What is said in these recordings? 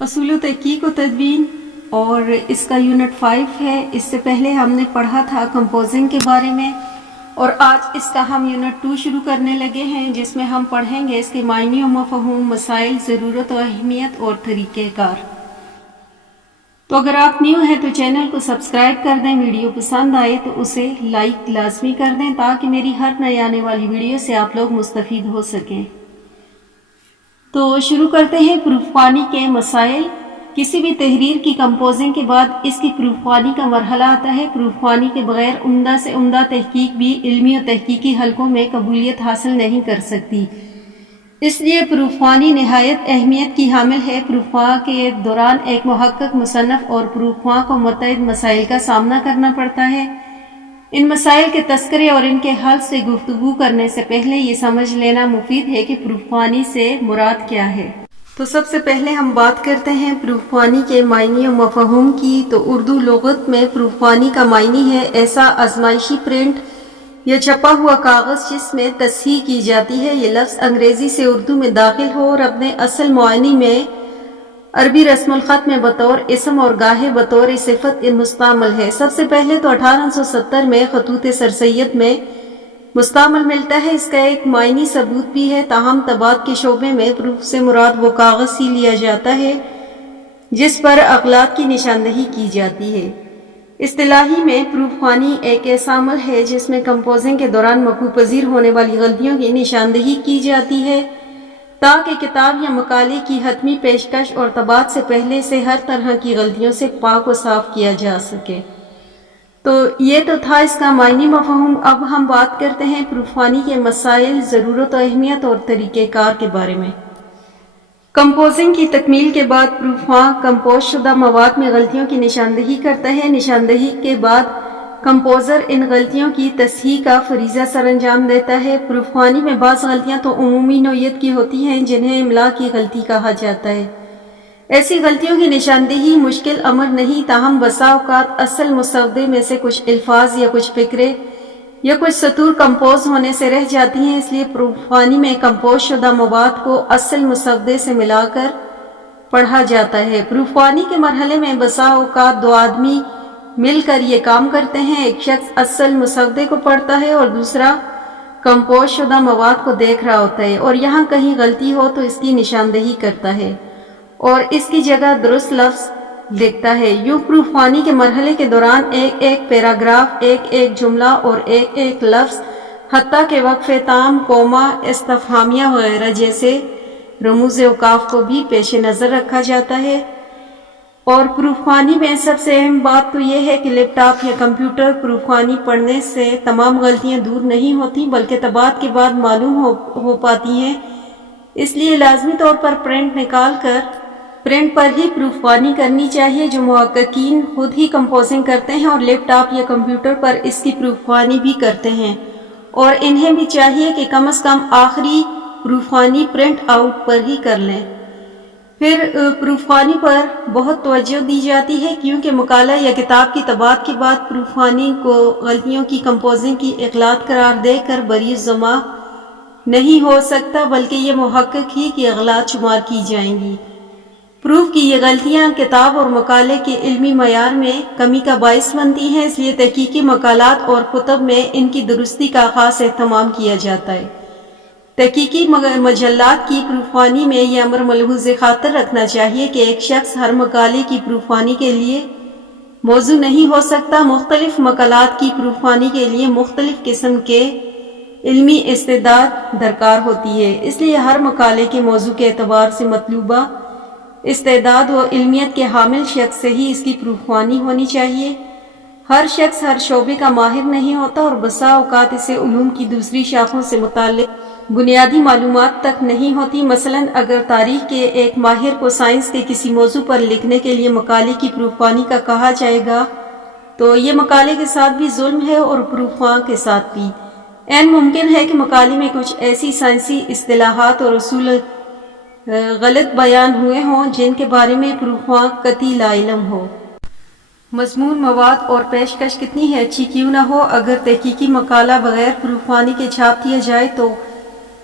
اصول و تحقیق و تدوین اور اس کا یونٹ 5 ہے۔ اس سے پہلے ہم نے پڑھا تھا کمپوزنگ کے بارے میں، اور آج اس کا ہم یونٹ 2 شروع کرنے لگے ہیں، جس میں ہم پڑھیں گے اس کے معنی و مفہوم، مسائل، ضرورت و اہمیت اور طریقہ کار۔ تو اگر آپ نیو ہیں تو چینل کو سبسکرائب کر دیں، ویڈیو پسند آئے تو اسے لائک لازمی کر دیں تاکہ میری ہر نئی آنے والی ویڈیو سے آپ لوگ مستفید ہو سکیں۔ تو شروع کرتے ہیں پروف خوانی کے مسائل۔ کسی بھی تحریر کی کمپوزنگ کے بعد اس کی پروف خوانی کا مرحلہ آتا ہے۔ پروف خوانی کے بغیر عمدہ سے عمدہ تحقیق بھی علمی و تحقیقی حلقوں میں قبولیت حاصل نہیں کر سکتی، اس لیے پروف خوانی نہایت اہمیت کی حامل ہے۔ پروف خواں کے دوران ایک محقق، مصنف اور پروف خواں کو متعدد مسائل کا سامنا کرنا پڑتا ہے۔ ان مسائل کے تذکرے اور ان کے حل سے گفتگو کرنے سے پہلے یہ سمجھ لینا مفید ہے کہ پروف خوانی سے مراد کیا ہے۔ تو سب سے پہلے ہم بات کرتے ہیں پروف خوانی کے معنی و مفہوم کی۔ تو اردو لغت میں پروف خوانی کا معنی ہے ایسا آزمائشی پرنٹ یا چھپا ہوا کاغذ جس میں تصحیح کی جاتی ہے۔ یہ لفظ انگریزی سے اردو میں داخل ہو اور اپنے اصل معنی میں عربی رسم الخط میں بطور اسم اور گاہے بطور صفت مستعمل ہے۔ سب سے پہلے تو 1870 میں خطوط سرسید میں مستعمل ملتا ہے۔ اس کا ایک معنی ثبوت بھی ہے، تاہم طباعت کے شعبے میں پروف سے مراد وہ کاغذ ہی لیا جاتا ہے جس پر اغلاط کی نشاندہی کی جاتی ہے۔ اصطلاحی میں پروف خوانی ایک ایسا عمل ہے جس میں کمپوزنگ کے دوران وقوع پذیر ہونے والی غلطیوں کی نشاندہی کی جاتی ہے تاکہ کتاب یا مقالے کی حتمی پیشکش اور طباعت سے پہلے سے ہر طرح کی غلطیوں سے پاک و صاف کیا جا سکے۔ تو یہ تو تھا اس کا معنی مفہوم۔ اب ہم بات کرتے ہیں پروف خوانی کے مسائل، ضرورت و اہمیت اور طریقہ کار کے بارے میں۔ کمپوزنگ کی تکمیل کے بعد پروف خواں کمپوز شدہ مواد میں غلطیوں کی نشاندہی کرتا ہے۔ نشاندہی کے بعد کمپوزر ان غلطیوں کی تصحیح کا فریضہ سر انجام دیتا ہے۔ پروف خوانی میں بعض غلطیاں تو عمومی نوعیت کی ہوتی ہیں جنہیں املاء کی غلطی کہا جاتا ہے۔ ایسی غلطیوں کی نشاندہی مشکل امر نہیں، تاہم بسا اوقات اصل مسودے میں سے کچھ الفاظ یا کچھ فقرے یا کچھ سطور کمپوز ہونے سے رہ جاتی ہیں۔ اس لیے پروف خوانی میں کمپوز شدہ مواد کو اصل مسودے سے ملا کر پڑھا جاتا ہے۔ پروف خوانی کے مرحلے میں بسا اوقات دو آدمی مل کر یہ کام کرتے ہیں، ایک شخص اصل مسودے کو پڑھتا ہے اور دوسرا کمپوز شدہ مواد کو دیکھ رہا ہوتا ہے، اور یہاں کہیں غلطی ہو تو اس کی نشاندہی کرتا ہے اور اس کی جگہ درست لفظ لکھتا ہے۔ یوں پروف خوانی کے مرحلے کے دوران ایک ایک پیراگراف، ایک ایک جملہ اور ایک ایک لفظ، حتیٰ کہ وقفے تام، کوما، استفہامیہ وغیرہ جیسے رموز اوقاف کو بھی پیش نظر رکھا جاتا ہے۔ اور پروف خوانی میں سب سے اہم بات تو یہ ہے کہ لیپ ٹاپ یا کمپیوٹر پروف خوانی پڑھنے سے تمام غلطیاں دور نہیں ہوتی بلکہ طباعت کے بعد معلوم ہو پاتی ہیں۔ اس لیے لازمی طور پر پرنٹ نکال کر پرنٹ پر ہی پروف خوانی کرنی چاہیے۔ جو محققین خود ہی کمپوزنگ کرتے ہیں اور لیپ ٹاپ یا کمپیوٹر پر اس کی پروف خوانی بھی کرتے ہیں، اور انہیں بھی چاہیے کہ کم از کم آخری پروف خوانی پرنٹ آؤٹ پر ہی کر لیں۔ پھر پروف خوانی پر بہت توجہ دی جاتی ہے کیونکہ مقالہ یا کتاب کی طباعت کے بعد پروف خوانی کو غلطیوں کی کمپوزنگ کی اغلاط قرار دے کر بری ضمع نہیں ہو سکتا، بلکہ یہ محقق ہی کی اغلاط شمار کی جائیں گی۔ پروف کی یہ غلطیاں کتاب اور مقالے کے علمی معیار میں کمی کا باعث بنتی ہیں، اس لیے تحقیقی مقالات اور کتب میں ان کی درستی کا خاص اہتمام کیا جاتا ہے۔ تحقیقی مجلات کی پروف خوانی میں یہ امر ملحوظ خاطر رکھنا چاہیے کہ ایک شخص ہر مقالے کی پروف خوانی کے لیے موضوع نہیں ہو سکتا۔ مختلف مقالات کی پروف خوانی کے لیے مختلف قسم کے علمی استعداد درکار ہوتی ہے، اس لیے ہر مقالے کے موضوع کے اعتبار سے مطلوبہ استعداد و علمیت کے حامل شخص سے ہی اس کی پروف خوانی ہونی چاہیے۔ ہر شخص ہر شعبے کا ماہر نہیں ہوتا اور بسا اوقات اسے علوم کی دوسری شاخوں سے متعلق بنیادی معلومات تک نہیں ہوتی۔ مثلاً اگر تاریخ کے ایک ماہر کو سائنس کے کسی موضوع پر لکھنے کے لیے مقالے کی پروف خوانی کا کہا جائے گا تو یہ مقالے کے ساتھ بھی ظلم ہے اور پروف خواں کے ساتھ بھی۔ عین ممکن ہے کہ مقالے میں کچھ ایسی سائنسی اصطلاحات اور اصول غلط بیان ہوئے ہوں جن کے بارے میں پروف خواں قطعی لا علم ہو۔ مضمون، مواد اور پیشکش کتنی ہی اچھی کیوں نہ ہو، اگر تحقیقی مقالہ بغیر پروف خوانی کے چھاپ دیا جائے تو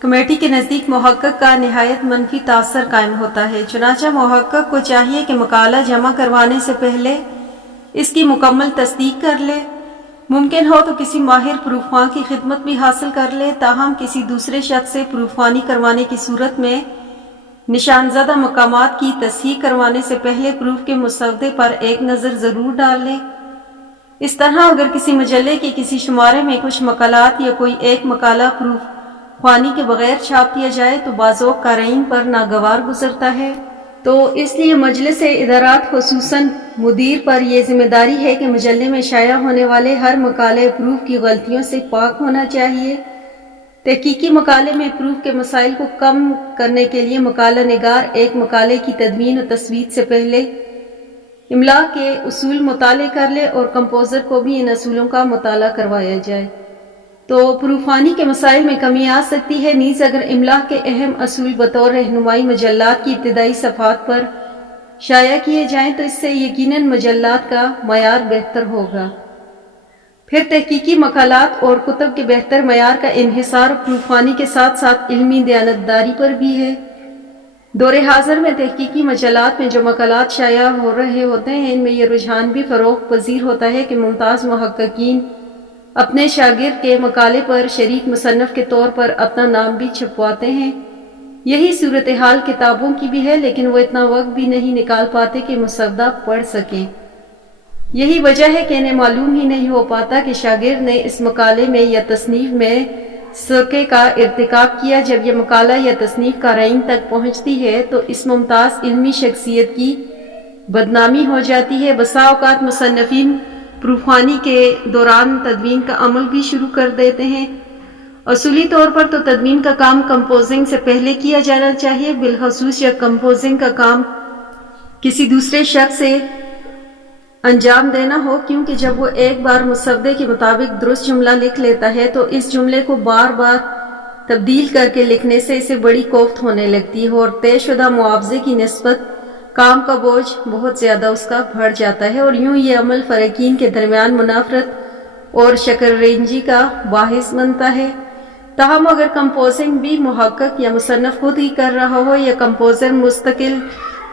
کمیٹی کے نزدیک محقق کا نہایت منفی تاثر قائم ہوتا ہے، چنانچہ محقق کو چاہیے کہ مقالہ جمع کروانے سے پہلے اس کی مکمل تصدیق کر لے، ممکن ہو تو کسی ماہر پروف خواں کی خدمت بھی حاصل کر لے، تاہم کسی دوسرے شخص سے پروف خوانی کروانے کی صورت میں نشان زدہ مقامات کی تصحیح کروانے سے پہلے پروف کے مسودے پر ایک نظر ضرور ڈال لے۔ اس طرح اگر کسی مجلے کے کسی شمارے میں کچھ مقالات یا کوئی ایک مقالہ پروف خوانی کے بغیر چھاپ دیا جائے تو بعض اوقات قارئین پر ناگوار گزرتا ہے، تو اس لیے مجلس ادارات خصوصاً مدیر پر یہ ذمہ داری ہے کہ مجلے میں شائع ہونے والے ہر مقالے پروف کی غلطیوں سے پاک ہونا چاہیے۔ تحقیقی مقالے میں پروف کے مسائل کو کم کرنے کے لیے مقالہ نگار ایک مقالے کی تدوین و تسوید سے پہلے املا کے اصول مطالعہ کر لے اور کمپوزر کو بھی ان اصولوں کا مطالعہ کروایا جائے، تو پروف خوانی کے مسائل میں کمی آ سکتی ہے۔ نیز اگر املا کے اہم اصول بطور رہنمائی مجلات کی ابتدائی صفحات پر شائع کیے جائیں تو اس سے یقیناً مجلات کا معیار بہتر ہوگا۔ پھر تحقیقی مقالات اور کتب کے بہتر معیار کا انحصار پروف خوانی کے ساتھ ساتھ علمی دیانتداری پر بھی ہے۔ دور حاضر میں تحقیقی مجلات میں جو مقالات شائع ہو رہے ہوتے ہیں، ان میں یہ رجحان بھی فروغ پذیر ہوتا ہے کہ ممتاز محققین اپنے شاگرد کے مقالے پر شریک مصنف کے طور پر اپنا نام بھی چھپواتے ہیں۔ یہی صورتحال کتابوں کی بھی ہے، لیکن وہ اتنا وقت بھی نہیں نکال پاتے کہ مسودہ پڑھ سکیں۔ یہی وجہ ہے کہ انہیں معلوم ہی نہیں ہو پاتا کہ شاگرد نے اس مقالے میں یا تصنیف میں سرقے کا ارتکاب کیا۔ جب یہ مقالہ یا تصنیف قارئین تک پہنچتی ہے تو اس ممتاز علمی شخصیت کی بدنامی ہو جاتی ہے۔ بسا اوقات مصنفین پروف خوانی کے دوران تدوین کا عمل بھی شروع کر دیتے ہیں۔ اصولی طور پر تو تدوین کا کام کمپوزنگ سے پہلے کیا جانا چاہیے، بالخصوص یا کمپوزنگ کا کام کسی دوسرے شخص سے انجام دینا ہو، کیونکہ جب وہ ایک بار مسودے کے مطابق درست جملہ لکھ لیتا ہے تو اس جملے کو بار بار تبدیل کر کے لکھنے سے اسے بڑی کوفت ہونے لگتی ہے اور طے شدہ معاوضے کی نسبت کام کا بوجھ بہت زیادہ اس کا بڑھ جاتا ہے، اور یوں یہ عمل فریقین کے درمیان منافرت اور شکر رنجی کا باعث بنتا ہے۔ تاہم اگر کمپوزنگ بھی محقق یا مصنف خود ہی کر رہا ہو یا کمپوزر مستقل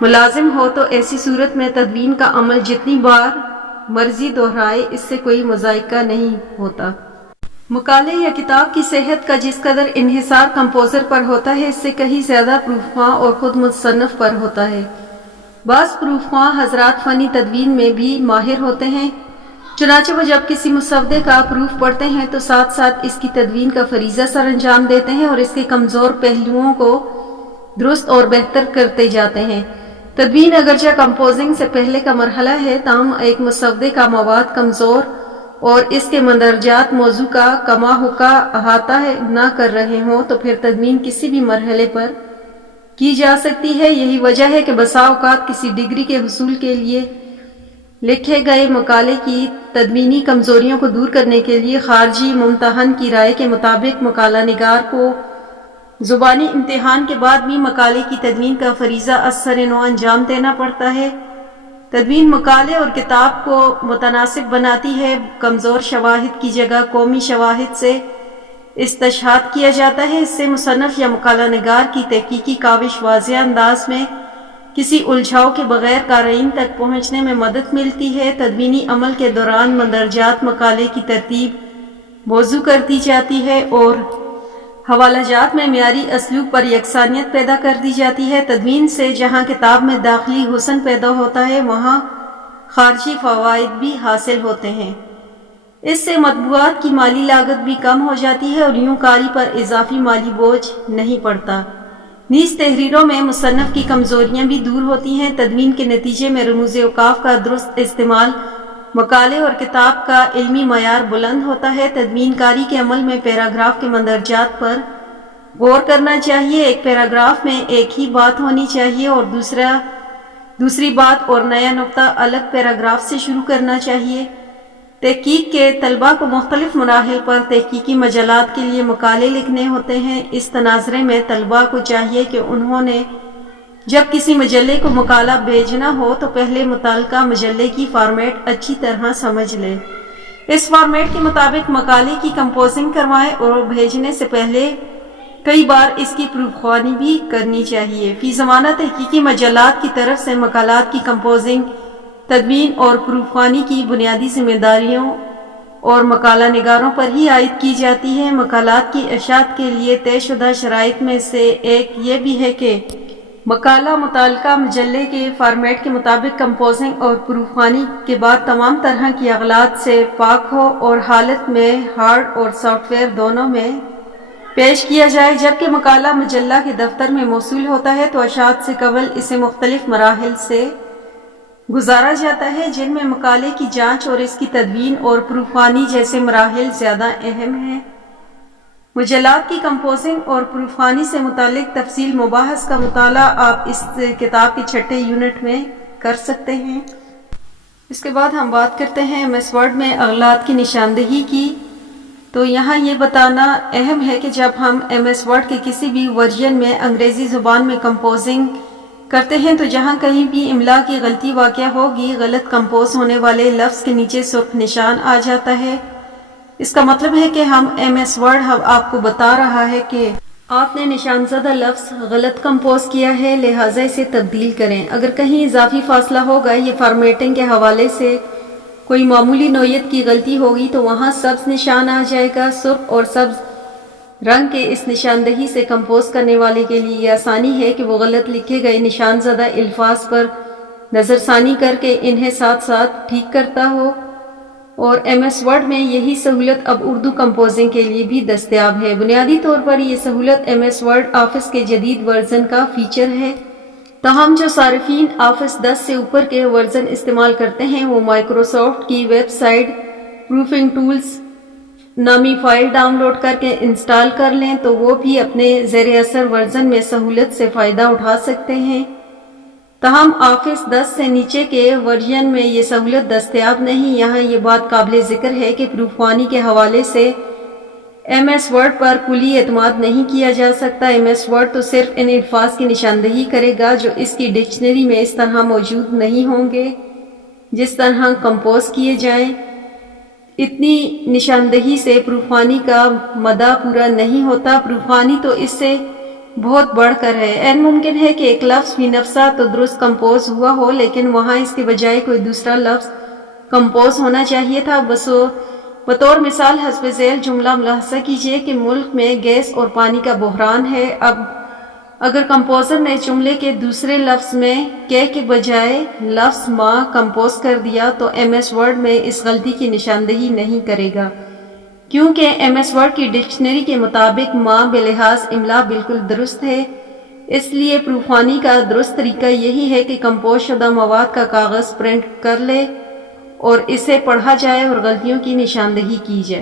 ملازم ہو تو ایسی صورت میں تدوین کا عمل جتنی بار مرضی دہرائے اس سے کوئی مذائقہ نہیں ہوتا۔ مقالے یا کتاب کی صحت کا جس قدر انحصار کمپوزر پر ہوتا ہے، اس سے کہیں زیادہ پروف خواں اور خود مصنف پر ہوتا ہے۔ بعض پروف خواں حضرات فنی تدوین میں بھی ماہر ہوتے ہیں، چنانچہ وہ جب کسی مسودے کا پروف پڑھتے ہیں تو ساتھ ساتھ اس کی تدوین کا فریضہ سر انجام دیتے ہیں اور اس کے کمزور پہلوؤں کو درست اور بہتر کرتے جاتے ہیں۔ تدوین اگرچہ کمپوزنگ سے پہلے کا مرحلہ ہے، تاہم ایک مسودے کا مواد کمزور اور اس کے مندرجات موضوع کا کما حقہ احاطہ نہ کر رہے ہوں تو پھر تدوین کسی بھی مرحلے پر کی جا سکتی ہے۔ یہی وجہ ہے کہ بسا اوقات کسی ڈگری کے حصول کے لیے لکھے گئے مقالے کی تدوینی کمزوریوں کو دور کرنے کے لیے خارجی ممتحن کی رائے کے مطابق مقالہ نگار کو زبانی امتحان کے بعد بھی مقالے کی تدوین کا فریضہ اثر نو انجام دینا پڑتا ہے۔ تدوین مقالے اور کتاب کو متناسب بناتی ہے۔ کمزور شواہد کی جگہ قومی شواہد سے استشہاد کیا جاتا ہے۔ اس سے مصنف یا مقالہ نگار کی تحقیقی کاوش واضح انداز میں کسی الجھاؤ کے بغیر قارئین تک پہنچنے میں مدد ملتی ہے۔ تدوینی عمل کے دوران مندرجات مقالے کی ترتیب موضوع کر دی جاتی ہے اور حوالہ جات میں معیاری اسلوب پر یکسانیت پیدا کر دی جاتی ہے۔ تدوین سے جہاں کتاب میں داخلی حسن پیدا ہوتا ہے، وہاں خارجی فوائد بھی حاصل ہوتے ہیں۔ اس سے مطبوعات کی مالی لاگت بھی کم ہو جاتی ہے اور یوں قاری پر اضافی مالی بوجھ نہیں پڑتا۔ نیز تحریروں میں مصنف کی کمزوریاں بھی دور ہوتی ہیں۔ تدوین کے نتیجے میں رموز اوقاف کا درست استعمال، مقالے اور کتاب کا علمی معیار بلند ہوتا ہے۔ تدوین کاری کے عمل میں پیراگراف کے مندرجات پر غور کرنا چاہیے۔ ایک پیراگراف میں ایک ہی بات ہونی چاہیے اور دوسری بات اور نیا نقطہ الگ پیراگراف سے شروع کرنا چاہیے۔ تحقیق کے طلباء کو مختلف مراحل پر تحقیقی مجلات کے لیے مقالے لکھنے ہوتے ہیں۔ اس تناظرے میں طلباء کو چاہیے کہ انہوں نے جب کسی مجلے کو مقالہ بھیجنا ہو تو پہلے متعلقہ مجلے کی فارمیٹ اچھی طرح سمجھ لیں۔ اس فارمیٹ کے مطابق مقالے کی کمپوزنگ کروائیں اور بھیجنے سے پہلے کئی بار اس کی پروف خوانی بھی کرنی چاہیے۔ فی زمانہ تحقیقی مجلات کی طرف سے مقالات کی کمپوزنگ، تدوین اور پروف خوانی کی بنیادی ذمہ داریوں اور مقالہ نگاروں پر ہی عائد کی جاتی ہے۔ مقالات کی اشاعت کے لیے طے شدہ شرائط میں سے ایک یہ بھی ہے کہ مقالہ متعلقہ مجلے کے فارمیٹ کے مطابق کمپوزنگ اور پروف خوانی کے بعد تمام طرح کی اغلاط سے پاک ہو اور حالت میں ہارڈ اور سافٹ ویئر دونوں میں پیش کیا جائے۔ جبکہ مقالہ مجلہ کے دفتر میں موصول ہوتا ہے تو اشاعت سے قبل اسے مختلف مراحل سے گزارا جاتا ہے، جن میں مقالے کی جانچ اور اس کی تدوین اور پروف خوانی جیسے مراحل زیادہ اہم ہیں۔ مجلات کی کمپوزنگ اور پروف خوانی سے متعلق تفصیل مباحث کا مطالعہ آپ اس کتاب کے 6 یونٹ میں کر سکتے ہیں۔ اس کے بعد ہم بات کرتے ہیں ایم ایس ورڈ میں اغلاط کی نشاندہی کی۔ تو یہاں یہ بتانا اہم ہے کہ جب ہم ایم ایس ورڈ کے کسی بھی ورژن میں انگریزی زبان میں کمپوزنگ کرتے ہیں تو جہاں کہیں بھی املا کی غلطی واقع ہوگی، غلط کمپوز ہونے والے لفظ کے نیچے سرخ نشان آ جاتا ہے۔ اس کا مطلب ہے کہ ہم ایم ایس ورڈ آپ کو بتا رہا ہے کہ آپ نے نشان زدہ لفظ غلط کمپوز کیا ہے، لہٰذا اسے تبدیل کریں۔ اگر کہیں اضافی فاصلہ ہوگا یا فارمیٹنگ کے حوالے سے کوئی معمولی نوعیت کی غلطی ہوگی تو وہاں سبز نشان آ جائے گا۔ سرخ اور سبز رنگ کے اس نشاندہی سے کمپوز کرنے والے کے لیے یہ آسانی ہے کہ وہ غلط لکھے گئے نشان زدہ الفاظ پر نظر ثانی کر کے انہیں ساتھ ساتھ ٹھیک کرتا ہو، اور ایم ایس ورڈ میں یہی سہولت اب اردو کمپوزنگ کے لیے بھی دستیاب ہے۔ بنیادی طور پر یہ سہولت ایم ایس ورڈ آفس کے جدید ورژن کا فیچر ہے، تاہم جو صارفین آفس 10 سے اوپر کے ورژن استعمال کرتے ہیں وہ مائکروسافٹ کی ویب سائٹ پروفنگ ٹولز نامی فائل ڈاؤن لوڈ کر کے انسٹال کر لیں تو وہ بھی اپنے زیر اثر ورژن میں سہولت سے فائدہ اٹھا سکتے ہیں۔ تاہم آفس 10 سے نیچے کے ورژن میں یہ سہولت دستیاب نہیں۔ یہاں یہ بات قابل ذکر ہے کہ پروف خوانی کے حوالے سے ایم ایس ورڈ پر کلی اعتماد نہیں کیا جا سکتا۔ ایم ایس ورڈ تو صرف ان الفاظ کی نشاندہی کرے گا جو اس کی ڈکشنری میں اس طرح موجود نہیں ہوں گے جس طرح کمپوز کیے جائیں۔ اتنی نشاندہی سے پروف خوانی کا مدعا پورا نہیں ہوتا، پروف خوانی تو اس سے بہت بڑھ کر ہے۔ این ممکن ہے کہ ایک لفظ فی نفسہ تو درست کمپوز ہوا ہو لیکن وہاں اس کے بجائے کوئی دوسرا لفظ کمپوز ہونا چاہیے تھا۔ بطور مثال حسب ذیل جملہ ملاحظہ کیجئے کہ ملک میں گیس اور پانی کا بحران ہے۔ اب اگر کمپوزر نے جملے کے دوسرے لفظ میں کے بجائے لفظ ماں کمپوز کر دیا تو ایم ایس ورڈ میں اس غلطی کی نشاندہی نہیں کرے گا، کیونکہ ایم ایس ورڈ کی ڈکشنری کے مطابق ماں بلحاظ املا بالکل درست ہے۔ اس لیے پروف خوانی کا درست طریقہ یہی ہے کہ کمپوز شدہ مواد کا کاغذ پرنٹ کر لے اور اسے پڑھا جائے اور غلطیوں کی نشاندہی کی جائے۔